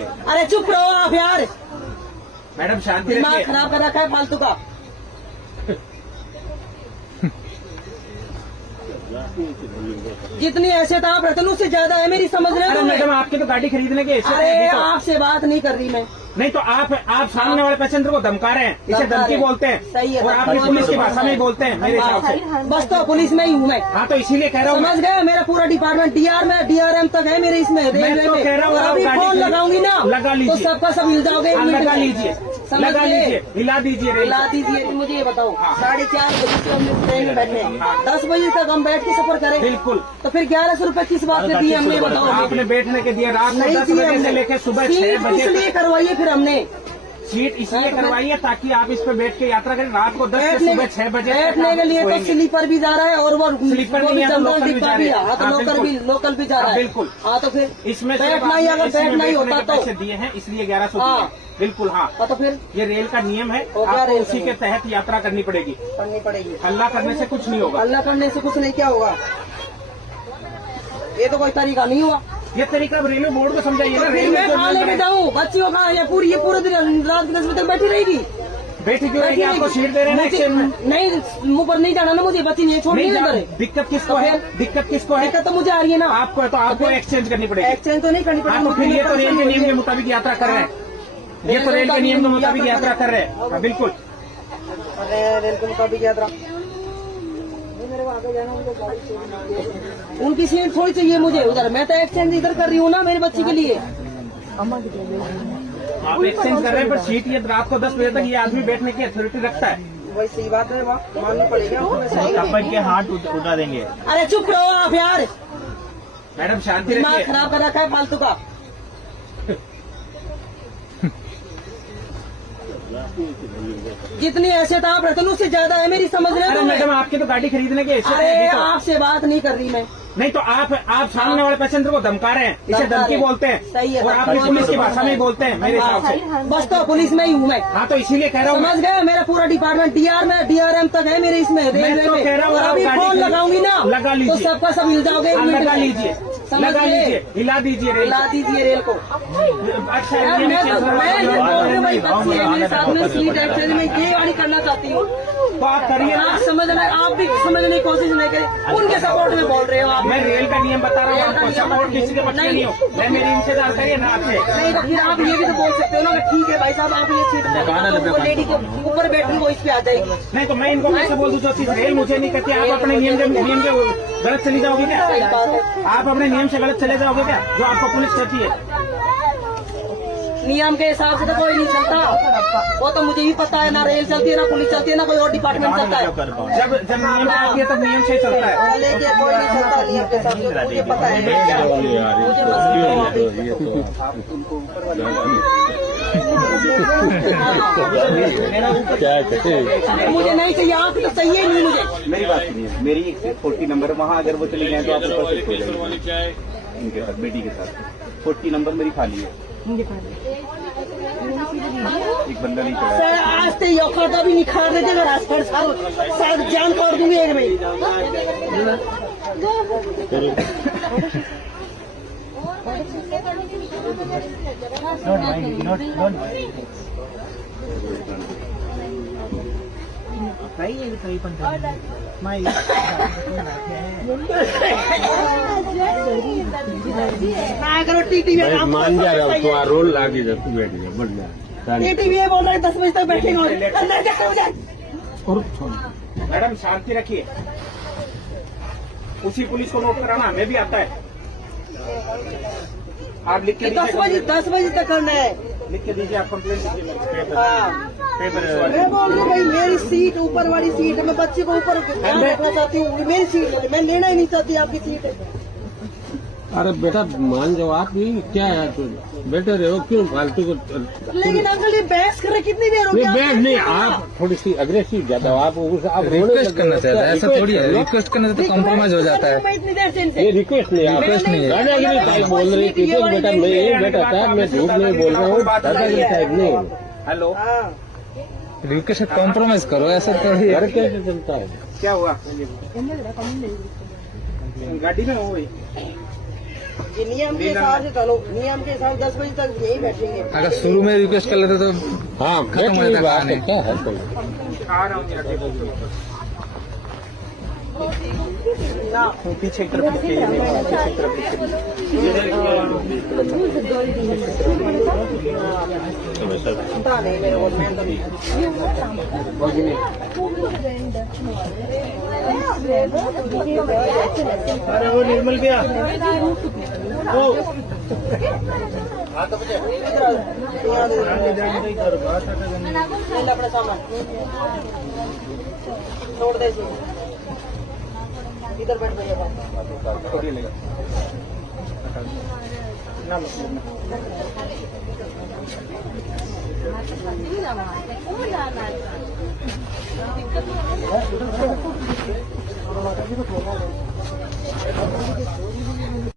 अरे चुप रहो आप यार, मैडम शांति दिमाग रखिए। खराब कर रखा है फालतू का। जितनी हैसियत आप रखते उससे ज्यादा है मेरी, समझ रहे अरे हो? मैडम आपकी तो गाड़ी खरीदने की हैसियत अरे है, तो आपसे बात नहीं कर रही मैं। नहीं तो आप सामने वाले पैसेंजर को धमका रहे हैं, इसे धमका धमकी रहे। बोलते हैं। सही है, और आप पुलिस की भाषा में ही बोलते हैं मेरे हिसाब से। बस तो पुलिस में ही हूँ मैं। हाँ तो इसीलिए कह रहा हूँ समझ गए, मेरा पूरा डिपार्टमेंट डीआर में DRM तक है मेरे इसमें रेलवे तो कह रहा हूँ, में। और आप अभी गाड़ी फोन लगाऊंगी ना लगा तो लीजिए। सबका सब हिल जाओगे। एक मिनट लगा में। लीजिए, समझ लगा गए? लीजिए, हिला दीजिए रेल हिला दीजिए। मुझे ये बताओ 4:30 बजे से हम लोग ट्रेन में बैठे हैं, 10 बजे तक हम बैठ के सफर करें। बिल्कुल। तो फिर 1100 रुपए किस बात से दिए हमने, बताओ? आपने बैठने के दिए रात को नहीं 10 दिए बजे से हमने। लेकर सुबह 6 सीट बजे इसलिए करवाइए फिर हमने, सीट इसलिए करवाई है ताकि आप इस पे बैठ के यात्रा करें। रात को 10 से बैठने सुबह 6 बजे बैठने के लिए तो स्लीपर भी जा रहा है और वो स्लीपर वो नहीं भी है तो जनरल लोकल भी डिब्बा जा भी रहे है। हैं। हाँ तो हाँ, लोकल भी जा रहा है। बिल्कुल। हाँ तो फिर इसमें बैठना ही, अगर बैठना ही होता तो पैसे दिए हैं इसलिए 1100 दिए हाँ। हैं। बिल्कुल हाँ, तो फिर ये रेल का नियम है, हो गया आपको रेल उसी का के तहत यात्रा करनी पड़ेगी। करनी पड़ेगी। हल्ला करने से कुछ नहीं होगा। अल्लाह करने से कुछ नहीं, क्या होगा? ये तो कोई तरीका नहीं हुआ। ये तरीका अब रेलवे बोर्ड को समझाइए ना। फिर रेलवे मैं जो कहाँ लेके जाऊँ बच्ची को? कहाँ ये पूरे दिन रात 10 बजे तक बैठी रहेगी? बैठी क्यों रहेगी? आपको सीट दे रहे हैं ना एक्सचेंज में। नहीं, मुंह पर नहीं जाना ना मुझे, बच्ची नहीं छोड़ नहीं नहीं जा- करे। दिक्कत किसको तो है? फिर? दिक्कत किसको है? दिक्कत तो मुझे आ रही है ना। आपको है तो आपको एक्सचेंज करनी पड़ेगी। एक्सचेंज तो नहीं करनी हाँ तो फिर ये तो रेल के नियम के मुताबिक यात्रा कर रहे हैं। ये तो रेल के नियम के मुताबिक यात्रा कर रहे हैं। हाँ, बिल्कुल। रेल के मुताबिक यात्रा। उनकी सीट थोड़ी चाहिए मुझे उधर, मैं तो एक्सचेंज इधर कर रही हूँ ना मेरी बच्ची के लिए। आप एक्सचेंज कर रहे हैं पर सीट ये रात को 10 बजे तक ये आदमी बैठने की अथॉरिटी रखता है। वही सही बात है, वाह मानना पड़ेगा। अपन के हाथ उठा देंगे। अरे चुप रहो आप यार, मैडम शांति दिमाग रखिए। खराब कर रखा है फालतू का। जितनी हैसियत आप रखते उससे ज्यादा है मेरी, समझ रहे अरे हो? मैडम आपकी तो गाड़ी खरीदने की हैसियत अरे है, तो आपसे बात नहीं कर रही मैं। नहीं तो आप सामने वाले पैसेंजर को धमका रहे हैं, इसे धमका धमकी रहे। बोलते हैं। सही है, और आप पुलिस की भाषा में ही बोलते हैं मेरे हिसाब से। बस तो पुलिस में ही हूँ मैं। हाँ तो इसीलिए कह रहा हूँ। समझ गए, मेरा पूरा डिपार्टमेंट DRM तक है मेरे इसमें रेलवे तो कह रहा में। हूँ, और आप अभी गाड़ी फोन लगाऊंगी ना लगा तो लीजिए। सबका सब हिल जाओगे। एक मिनट लगा में। लीजिए, समझ लगा गए? लीजिए, हिला दीजिए रेल हिला दीजिए रेल को। अच्छा यार ये मैं नहीं तो चल रहा मैं ये बोल रही हूँ भाई, है। बच्ची है मेरे साथ में, सीट एक्सचेंज में ये गाड़ी करना चाहती हूँ। तो आप करिए ना। आप समझना, आप भी समझने की कोशिश नहीं करें, उनके सपोर्ट में बोल रहे हो आप। मैं रेल का नियम बता रहा हूँ आपको, सपोर्ट किसी के बच्चे नहीं हो। मैं मेरी इंतजार करिए ना आपसे। नहीं तो फिर आप ये भी तो बोल सकते हो ना कि ठीक है भाई साहब आप ये सीट वो लेडी को ऊपर बैठी वो इस पे आ जाएगी। नहीं तो मैं इनको कैसे बोल दूं जो चीज रेल मुझे नहीं कहती। आप अपने नियम के गलत चली जाओगे क्या? सही बात है। आप अपने नियम से गलत चले जाओगे क्या जो आपको पुलिस कहती है? नियम के हिसाब से तो कोई नहीं चलता, वो तो मुझे ही पता है। ना रेल चलती है, ना पुलिस चलती है, ना कोई और डिपार्टमेंट चलता है। जब नियम चलती है तब नियम से ही चलता है। लेकिन कोई नहीं चलता नियम के हिसाब से, मुझे पता है। मुझे मुझे नहीं चाहिए, आप तो चाहिए ही नहीं मुझे। मेरी बात सुनिए, मेरी 140 नंबर वहाँ अगर वो चली जाए तो आपको इनके साथ बेटी के साथ 40 नंबर मेरी खाली है। एक बंदा नहीं चला। सर आज तो ये खाता भी निखार देते अगर आज पर शायद जान काट दूंगी एक में। करो टीटी में काम मान जा रहा हूँ तो रोल लागे जा तू बैठ जा बढ़ जा टीटी भी ये बोल रहा है 10 बजे तक बैठेंगे और अंदर जाकर हो जाए। मैडम शांति रखिए, उसी पुलिस को नोट कराना हमें भी आता है। आप लिख के 10 बजे तक करना है। लिख के दीजिए, आप कंप्लेंट दीजिए। हाँ पेपर मैं बोल रही हूँ भाई मेरी सीट ऊपर वाली सीट है, मैं बच्चे को ऊपर ध्यान रखना चाहती हूँ। मेरी सीट है, मैं लेना ही नहीं चाहती आपकी सीट है। अरे बेटा मान जाओ आप भी क्या है तो बेटर रहो क्यों फालतू को। लेकिन अंकल ये बहस कर रहे कितनी देर हो नहीं गई? बैठ नहीं आप थोड़ी सी अग्रेसिव ज्यादा आप रिक्वेस्ट करना चाहता है, ऐसा थोड़ी है। रिक्वेस्ट करने से तो कॉम्प्रोमाइज हो जाता है। मैं इतनी देर से इनसे ये रिक्वेस्ट नहीं आप रिक्वेस्ट नहीं है। दादागिरी टाइप बोल रही थी बेटा मैं ये बेटा साहब मैं झूठ नहीं बोल रहा हूँ दादागिरी टाइप नहीं। हेलो, हाँ रिक्वेस्ट कॉम्प्रोमाइज करो, ऐसा थोड़ी है। घर कैसे चलता है? क्या हुआ? गाड़ी में हो गई। ये नियम के हिसाब से चलो, नियम के हिसाब 10 बजे तक यही बैठेंगे। अगर शुरू में रिक्वेस्ट कर लेते तो हाँ खत्म बैठ हो गई जाता बात कहानी। है, क्या है कोई पीछे की तरफ पीछे की तरफ पता नहीं मेरे को, मैं तो नहीं। अरे वो निर्मल भैया ले अपना सामान छोड़ दे इसे। इधर बैठ भैया